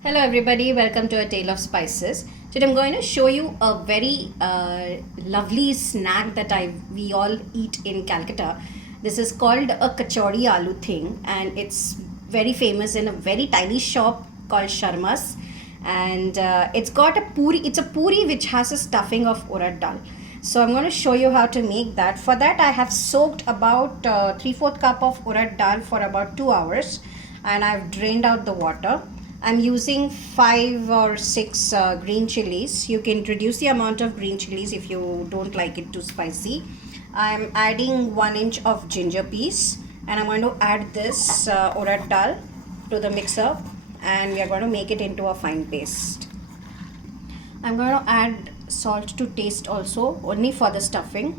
Hello everybody, welcome to A Tale of Spices. Today I'm going to show you a very lovely snack that we all eat in Calcutta. This is called a Kachori aloo thing, and it's very famous in a very tiny shop called Sharma's. And it's got a puri. It's a puri which has a stuffing of urad dal. So I'm going to show you how to make that. For that I have soaked about 3/4 cup of urad dal for about 2 hours, and I've drained out the water. I'm using 5 or 6 green chilies. You can reduce the amount of green chilies if you don't like it too spicy. I'm adding 1 inch of ginger piece, and I'm going to add this urad dal to the mixer, and we are going to make it into a fine paste. I'm going to add salt to taste also, only for the stuffing,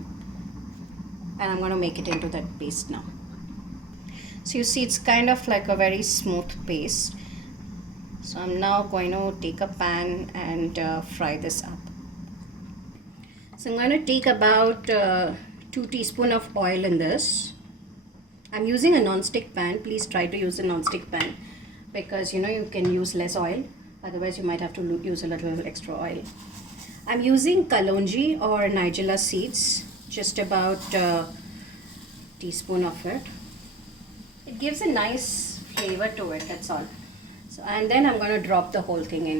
and I'm going to make it into that paste now. So you see it's kind of like a very smooth paste. So I'm now going to take a pan and fry this up. So I'm going to take about 2 teaspoons of oil in this. I'm using a non-stick pan. Please try to use a non-stick pan, because you can use less oil. Otherwise you might have to use a little extra oil. I'm using kalonji or nigella seeds, just about a teaspoon of it. It gives a nice flavor to it, that's all. So, and then I'm going to drop the whole thing in.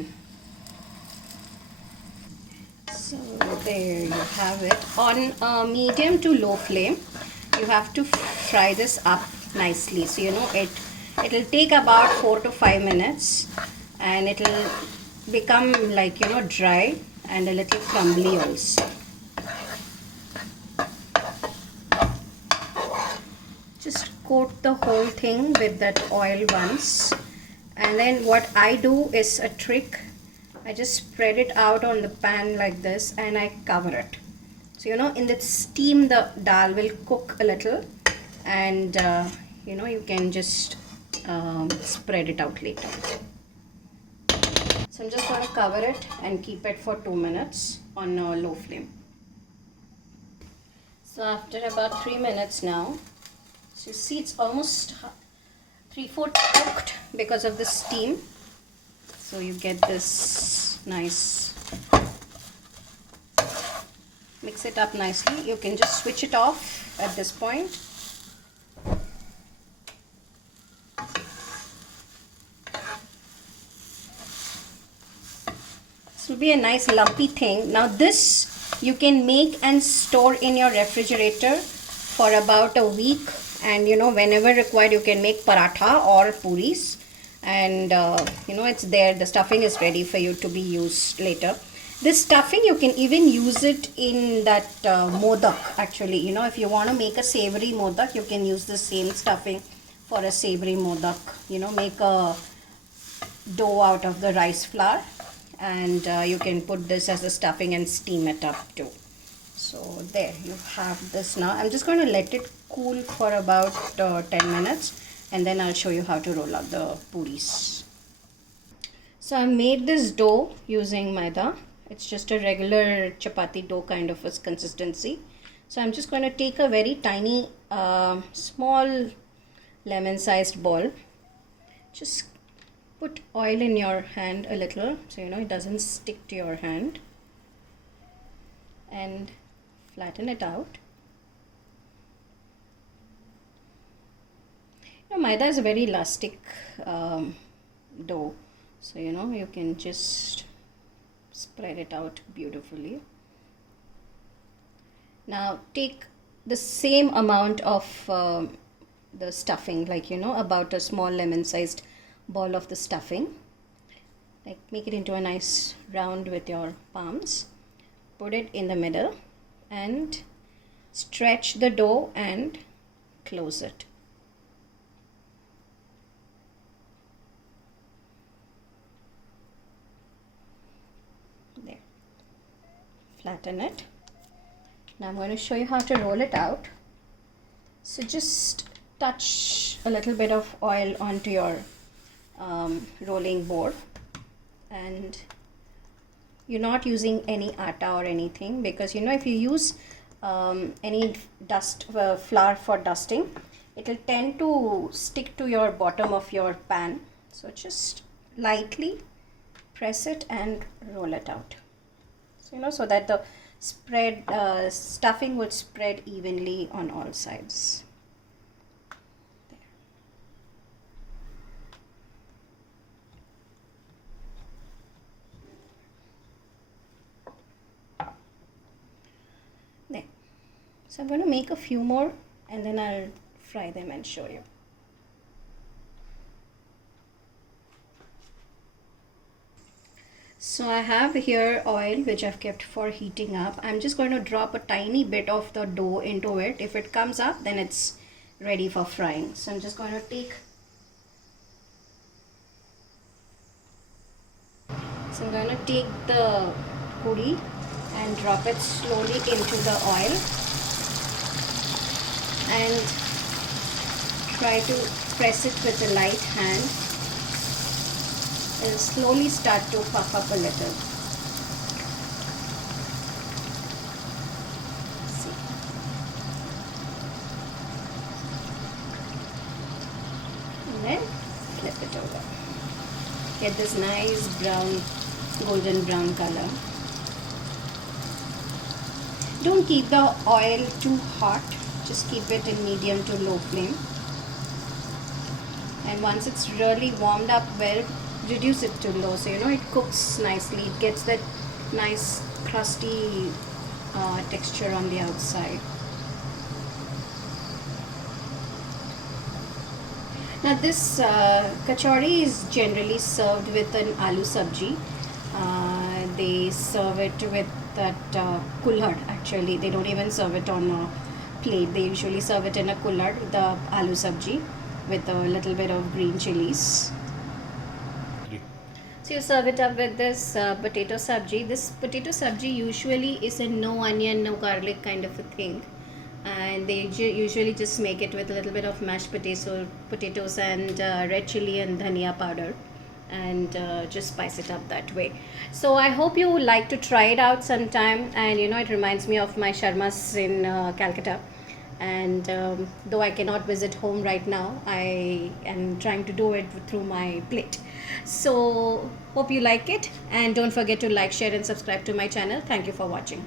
So there you have it. On a medium to low flame, you have to fry this up nicely. So it'll take about 4 to 5 minutes, and it'll become like dry and a little crumbly also. Just coat the whole thing with that oil once. And then what I do is a trick. I just spread it out on the pan like this, and I cover it. So in the steam the dal will cook a little, and you can just spread it out later. So I'm just going to cover it and keep it for 2 minutes on a low flame. So after about 3 minutes now, so you see it's almost 3/4 cooked because of the steam. So you get this nice, mix it up nicely. You can just switch it off at this point. This will be a nice lumpy thing. Now this you can make and store in your refrigerator for about a week, and whenever required you can make paratha or puris, and it's there. The stuffing is ready for you to be used later. This stuffing you can even use it in that modak. Actually, if you want to make a savory modak, you can use the same stuffing for a savory modak. Make a dough out of the rice flour, and you can put this as a stuffing and steam it up too. So there you have this. Now I'm just going to let it cool for about 10 minutes, and then I'll show you how to roll out the puris. So I made this dough using maida. It's just a regular chapati dough kind of a consistency. So I'm just going to take a very tiny small lemon sized ball. Just put oil in your hand a little, so it doesn't stick to your hand, and flatten it out. Maida is a very elastic dough, so you can just spread it out beautifully. Now take the same amount of the stuffing, like about a small lemon sized ball of the stuffing, like make it into a nice round with your palms, put it in the middle, and stretch the dough and close it. There, flatten it. Now I'm going to show you how to roll it out. So just touch a little bit of oil onto your rolling board, and you're not using any atta or anything, because if you use any flour for dusting, it will tend to stick to your bottom of your pan. So just lightly press it and roll it out. So, so that the stuffing would spread evenly on all sides. There. So I'm going to make a few more and then I'll fry them and show you. So I have here oil which I've kept for heating up. I'm just going to drop a tiny bit of the dough into it. If it comes up, then it's ready for frying. So I'm just going to take the puri and drop it slowly into the oil and try to press it with a light hand. It'll slowly start to puff up a little. See. And then flip it over. Get this nice brown, golden brown color. Don't keep the oil too hot. Just keep it in medium to low flame. And once it's really warmed up well, reduce it to low, so it cooks nicely. It gets that nice crusty texture on the outside. Now this kachori is generally served with an aloo sabji. They serve it with that kullad. Actually, they don't even serve it on a plate. They usually serve it in a kullad, the aloo sabji, with a little bit of green chilies. So you serve it up with this potato sabji. This potato sabji usually is a no onion, no garlic kind of a thing. And they usually just make it with a little bit of mashed potatoes and red chili and dhania powder. And just spice it up that way. So I hope you like to try it out sometime. And it reminds me of my Sharma's in Calcutta. And though I cannot visit home right now, I am trying to do it through my plate. So hope you like it, and don't forget to like, share and subscribe to my channel. Thank you for watching.